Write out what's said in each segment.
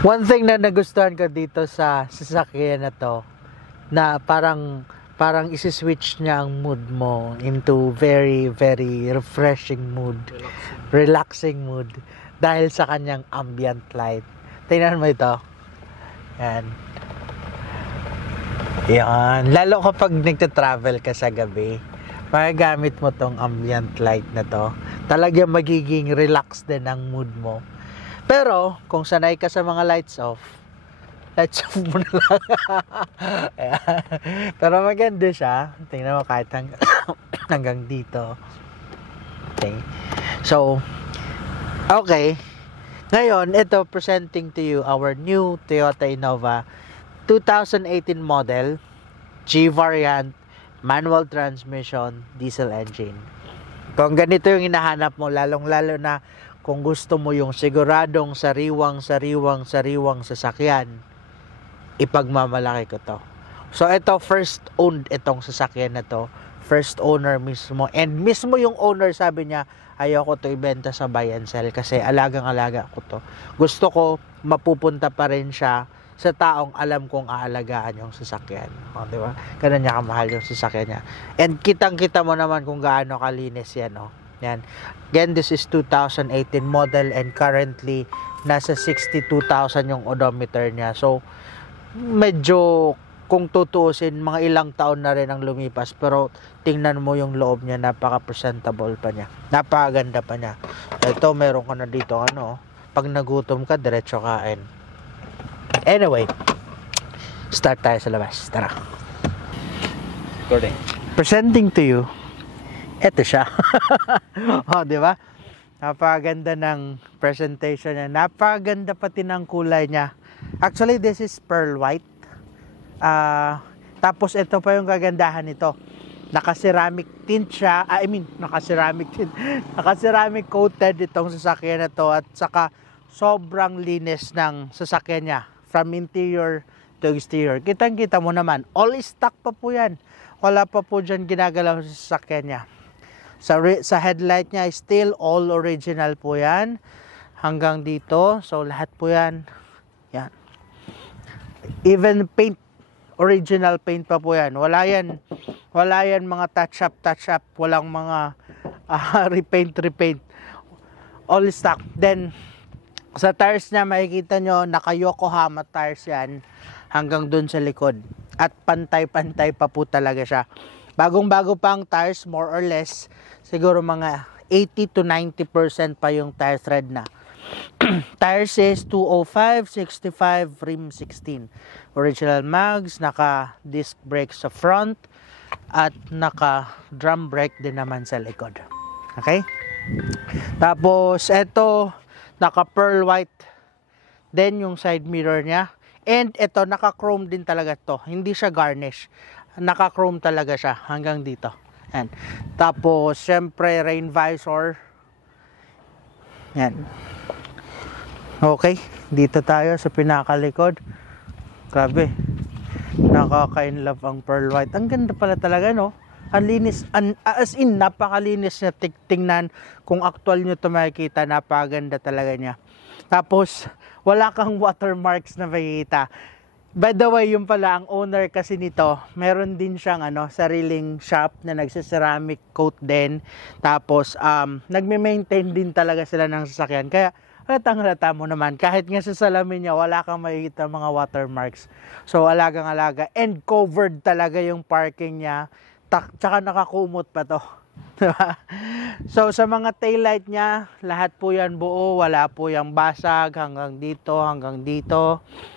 One thing na nagustuhan ko dito sa sasakyan na to, na parang isi-switch niya ang mood mo into very very refreshing mood, relaxing mood dahil sa kanyang ambient light. Tingnan mo ito. Yan. Yan. Lalo kapag nagta-travel ka sa gabi, magagamit mo tong ambient light na to. Talagang magiging relax din ang mood mo. Pero, kung sanay ka sa mga lights off mo na lang. Pero maganda siya. Tingnan mo kahit hanggang dito. Okay. So, okay. Ngayon, ito presenting to you our new Toyota Innova 2018 model, G variant, manual transmission, diesel engine. Kung ganito yung hinahanap mo, lalong-lalo na kung gusto mo yung siguradong sariwang sasakyan, ipagmamalaki ko to. So ito, first owned itong sasakyan na to, first owner mismo, and mismo yung owner sabi niya, ayoko to ibenta sa buy and sell kasi alagang-alaga ko to. Gusto ko mapupunta pa rin siya sa taong alam kong aalagaan yung sasakyan. O, di ba? Ganun niya kamahal yung sasakyan niya. And kitang-kita mo naman kung gaano kalinis yan, o. Yan. Again, this is 2018 model and currently nasa 62,000 yung odometer niya. So, medyo kung tutuusin, mga ilang taon na rin ang lumipas, pero tingnan mo yung loob niya, napaka-presentable pa niya. Napakaganda pa niya. Ito, meron ka na dito, pag nagutom ka, diretso kain. Anyway, start tayo sa labas. Tara. Recording. Presenting to you, eto siya. O, di ba? Napakaganda ng presentation niya. Napakaganda pati ng kulay niya. Actually, this is pearl white. Tapos ito pa yung kagandahan nito. Naka-ceramic tint siya. Naka-ceramic tint. Naka-ceramic coated itong sasakyan na to. At saka sobrang linis ng sasakyan niya. From interior to exterior. Kitang-kita mo naman. All stock pa po yan. Wala pa po dyan ginagalaw sa sasakyan niya. Sa headlight niya, still all original po yan. Hanggang dito. So, lahat po yan. Yan. Even paint. Original paint pa po yan. Wala yan mga touch up. Walang mga repaint. All stock. Then, sa tires niya, makikita nyo, naka Yokohama tires yan. Hanggang dun sa likod. At pantay-pantay pa po talaga siya. Bagong-bago pa ang tires, more or less, siguro mga 80 to 90% pa yung tire tread na. Tire says 205, 65, rim 16. Original mags, naka disc brake sa front, at naka drum brake din naman sa likod. Okay? Tapos, eto, naka pearl white. Then, yung side mirror niya. And ito, naka chrome din talaga to. Hindi siya garnish. Naka-chrome talaga siya hanggang dito. Yan. Tapos, syempre, rain visor. Yan. Okay. Dito tayo sa pinakalikod. Grabe. Nakaka-inlove ang pearl white. Ang ganda pala talaga, no? Ang linis. As in, napakalinis niya. Tingnan. Kung actual nyo ito makikita, napakaganda talaga niya. Tapos, wala kang watermarks na makikita. By the way, yung pala, ang owner kasi nito, meron din siyang sariling shop na nagsiceramic coat din. Tapos, nagme-maintain din talaga sila ng sasakyan. Kaya, halatang-halata mo naman, kahit nga sa salamin niya, wala kang makikita mga watermarks. So, alagang-alaga. And covered talaga yung parking niya. Tsaka nakakumot pa to. So, sa mga taillight niya, lahat po yan buo. Wala po yung basag hanggang dito.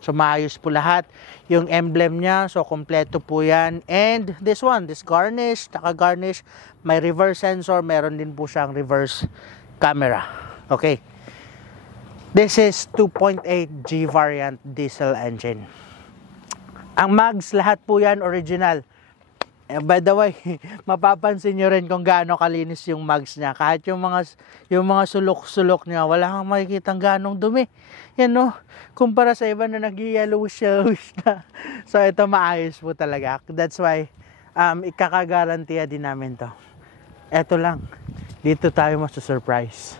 So, maayos po lahat. Yung emblem niya, so, kompleto po yan. And this garnish, naka-garnish. May reverse sensor. Meron din po siyang reverse camera. Okay. This is 2.8 G variant diesel engine. Ang mags, lahat po yan original. By the way, mapapansin nyo rin kung gaano kalinis yung mags niya. Kahit yung mga sulok-sulok niya, wala kang makikitang ganong dumi. Yan, no? Kumpara sa iba na nag-yellowish na. So, ito maayos po talaga. That's why, ikakagarantiya din namin to. Ito lang. Dito tayo masusurprise.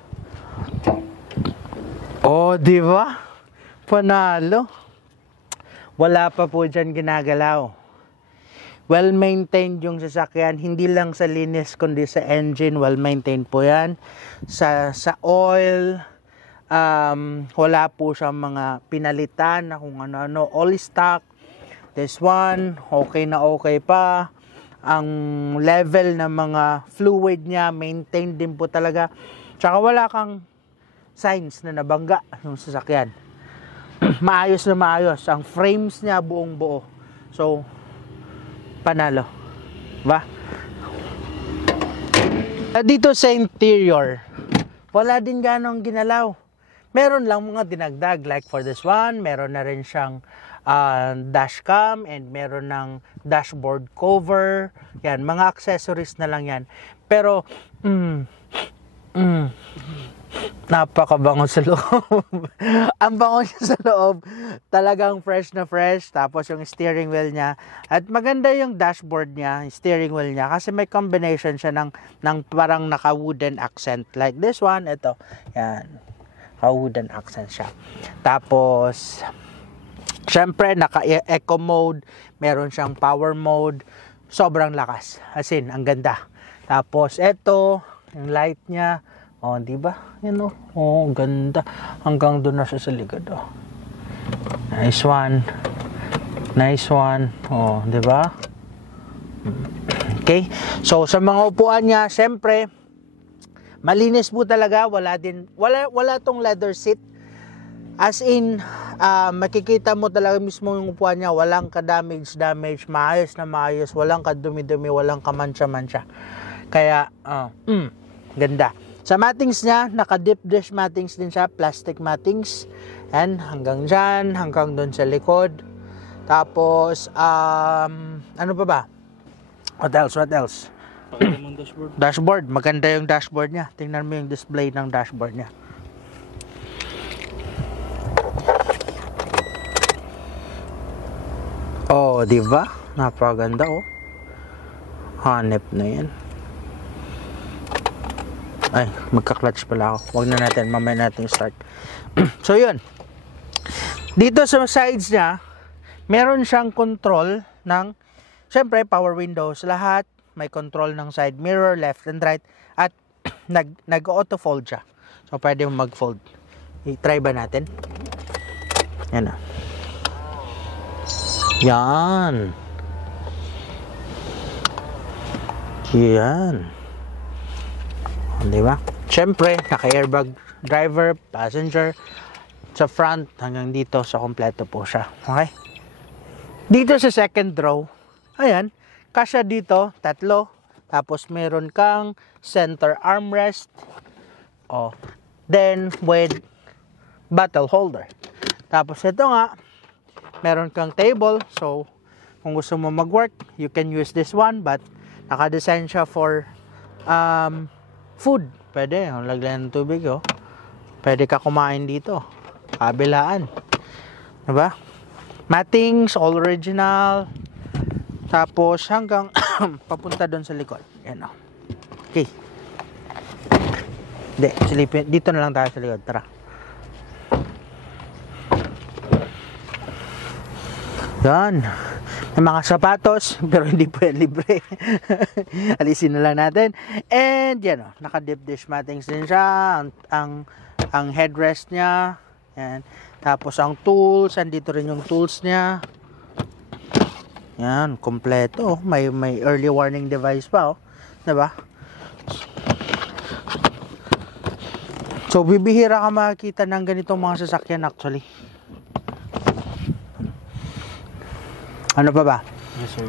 Oh, di ba? Panalo. Wala pa po dyan ginagalaw. Well-maintained yung sasakyan. Hindi lang sa linis, kundi sa engine. Well-maintained po yan. Sa oil, wala po siyang mga pinalitan na kung ano-ano. All stock. This one, okay na okay pa. Ang level ng mga fluid niya, maintained din po talaga. Tsaka wala kang signs na nabangga yung sasakyan. Maayos na maayos. Ang frames niya buong buo. So, panalo. Ba? Dito sa interior, wala din ganong ginalaw. Meron lang mga dinagdag. Like for this one, meron na rin siyang dashcam and meron ng dashboard cover. Yan, mga accessories na lang yan. Pero, napakabango sa loob. Ang bango niya sa loob. Talagang fresh na fresh. Tapos yung steering wheel niya. At maganda yung dashboard niya, yung steering wheel niya. Kasi may combination siya ng parang naka-wooden accent. Like this one, ito. Yan. Naka-wooden accent siya. Tapos, syempre, naka-eco mode. Meron siyang power mode. Sobrang lakas. As in, ang ganda. Tapos, ito, yung light niya. Oh, di ba? Yan oh. Oh, ganda. Hanggang doon na siya sa likod, oh. Nice one. Nice one. Oh, di ba? Okay. So, sa mga upuan niya, syempre, malinis po talaga. Wala tong leather seat. As in, makikita mo talaga mismo yung upuan niya. Walang ka-damage. Maayos na maayos. Walang kadumi-dumi. Walang kamantsa-mantsa. Kaya, ganda. Sa mattings niya, naka-deep dish mattings din siya. Plastic mattings. Yan, hanggang dyan. Hanggang doon sa likod. Tapos, ano pa ba? What else? Dashboard. Dashboard. Maganda yung dashboard niya. Tingnan mo yung display ng dashboard niya. Oh, di ba? Napakaganda, oh. Hanep na yan. Ay, magka-clutch pala ako. Huwag na natin, mamaya natin start. So, yun. Dito sa sides niya, meron siyang control ng, syempre, power windows. Lahat, may control ng side mirror, left and right. At, nag-auto-fold siya. So, pwede mo mag-fold. I-try ba natin? Yan na. Yan. Yan. Di ba? Siyempre, naka-airbag driver, passenger, sa front hanggang dito sa kompleto po siya. Okay? Dito sa second row, ayan, kasya dito, 3. Tapos meron kang center armrest. Oh, then with bottle holder. Tapos ito nga, meron kang table. So, kung gusto mo mag-work, you can use this one. But, naka-design siya for food. Pwede, lagyan ng tubig, oh. Pwede ka kumain dito. Kabilaan. Diba? Mattings, all original. Tapos, hanggang papunta doon sa likod. Yan, oh. Okay. Hindi, silipin. Dito na lang tayo sa likod. Tara. Yan. May mga sapatos, pero hindi po yan libre. Alisin na lang natin. And yan o, naka-deep dish mattings din siya. Ang headrest niya. Yan. Tapos ang tools, andito rin yung tools niya. Yan, kompleto. May early warning device pa, oh. Diba? So, bibihira ka makikita ng ganitong mga sasakyan actually. Ano pa ba? Yes, sir.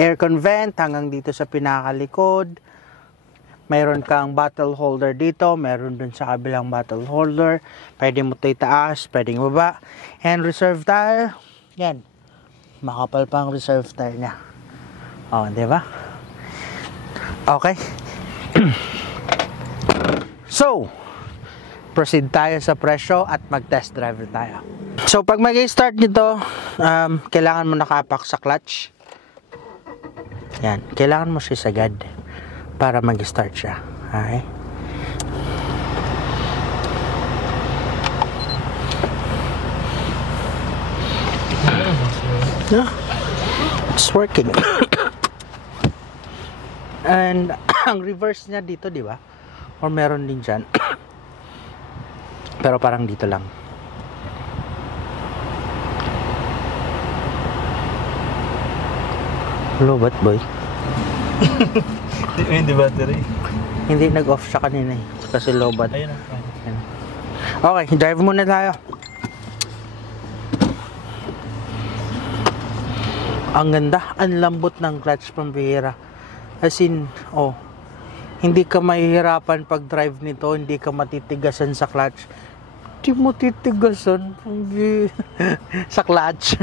Aircon vent hanggang dito sa pinakalikod. Mayroon kang bottle holder dito. Meron dun sa kabilang bottle holder. Pwede mo ito itaas, pwede mo baba. And reserve tire. Yan. Makapal pa ang reserve tire niya. Oh, di ba? Okay. So, proceed tayo sa presyo at mag-test drive tayo. So, pag mag-start nito, kailangan mo nakapak sa clutch. Yan. Kailangan mo siya sagad para mag-start siya. Okay? Yeah, it's working. And ang reverse niya dito, di ba? Or meron din dyan. Pero parang dito lang. Lobat boy. Hindi battery. Hindi nag-off siya kanina eh. Kasi lobat. Ayun na. Okay, drive muna tayo. Ang ganda, ang lambot ng clutch, pambihira. As in, hindi ka mahihirapan pag drive nito, hindi ka matitigasan sa clutch. Hindi mo titigasan sa clutch.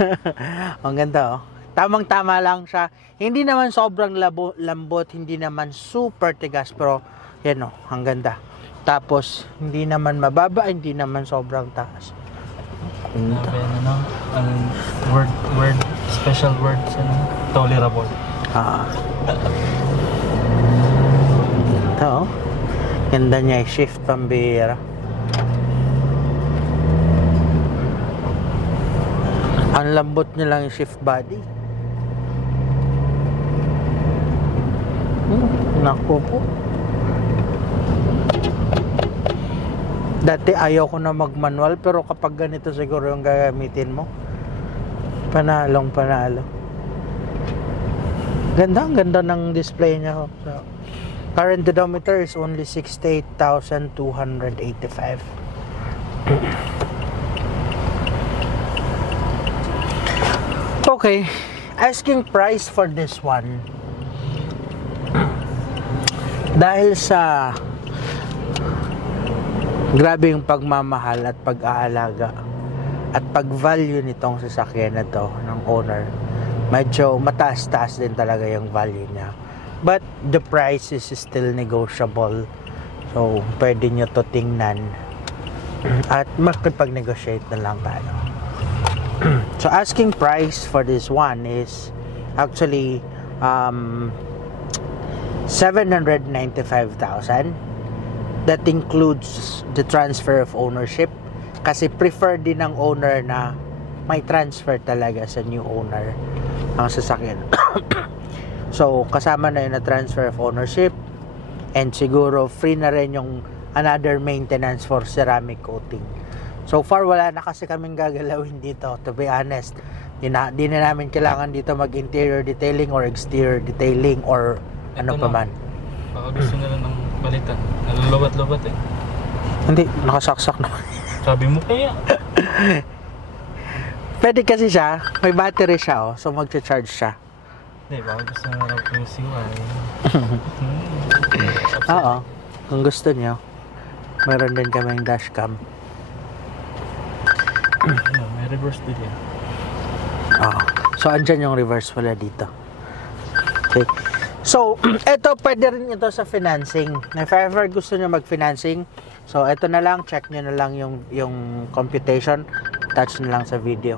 Ang ganda, tamang-tama lang siya. Hindi naman sobrang lambot, hindi naman super tigas, pero yan ang ganda. Tapos, hindi naman mababa, hindi naman sobrang taas. Word, special words, tolerable. Ito, ganda niya, shift pambihira. Ang lambot niya lang yung shift body. Naku po. Dati ayaw ko na mag-manual, pero kapag ganito siguro yung gagamitin mo, panalo. Ang ganda ng display niya. So, current odometer is only 68,285. Okay, asking price for this one. Dahil sa grabe yung pagmamahal at pag-aalaga at pag-value nitong sasakyan na to ng owner, medyo mataas-taas din talaga yung value niya. But the price is still negotiable. So, pwede nyo to tingnan at makipag-negotiate na lang tayo. So, asking price for this one is actually 795,000. That includes the transfer of ownership. Kasi preferred din ng owner na may transfer talaga sa new owner ang sasakyan. So, kasama na yun na transfer of ownership. And siguro free na rin yung another maintenance for ceramic coating. So far, wala na kasi kaming gagalawin dito. To be honest, di na namin kailangan dito mag-interior detailing or exterior detailing or ano pa man. Baka gusto nila ng balitan. Nalulubat-lubat eh. Hindi, nakasaksak na. Sabi mo kaya. Pwede kasi siya, may battery siya so magcha-charge siya. Hindi, baka gusto nila ng PCY. Oo, kung gusto nyo, meron din kaming dashcam. May reverse din yan. So, andyan yung reverse pala dito. Okay. So, ito pwede rin ito sa financing. If ever gusto nyo mag-financing, so ito na lang, check nyo na lang yung computation, touch na lang sa video.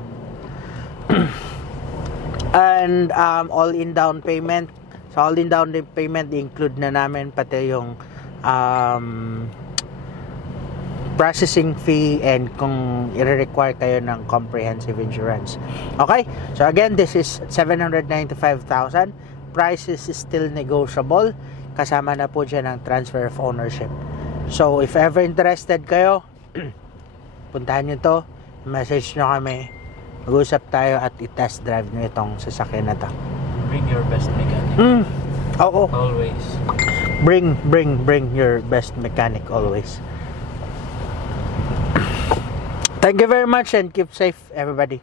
And all-in down payment. So, all-in down payment, include na namin pati yung processing fee and kung i-require kayo ng comprehensive insurance. Okay? So, again, this is 795,000. Price is still negotiable. Kasama na po dyan ang transfer of ownership. So, if ever interested kayo, puntahan nyo to, message nyo kami, mag-usap tayo at i-test drive nyo itong sasakyan na to. Bring your best mechanic. Oo. Always. Bring your best mechanic always. Thank you very much and keep safe, everybody.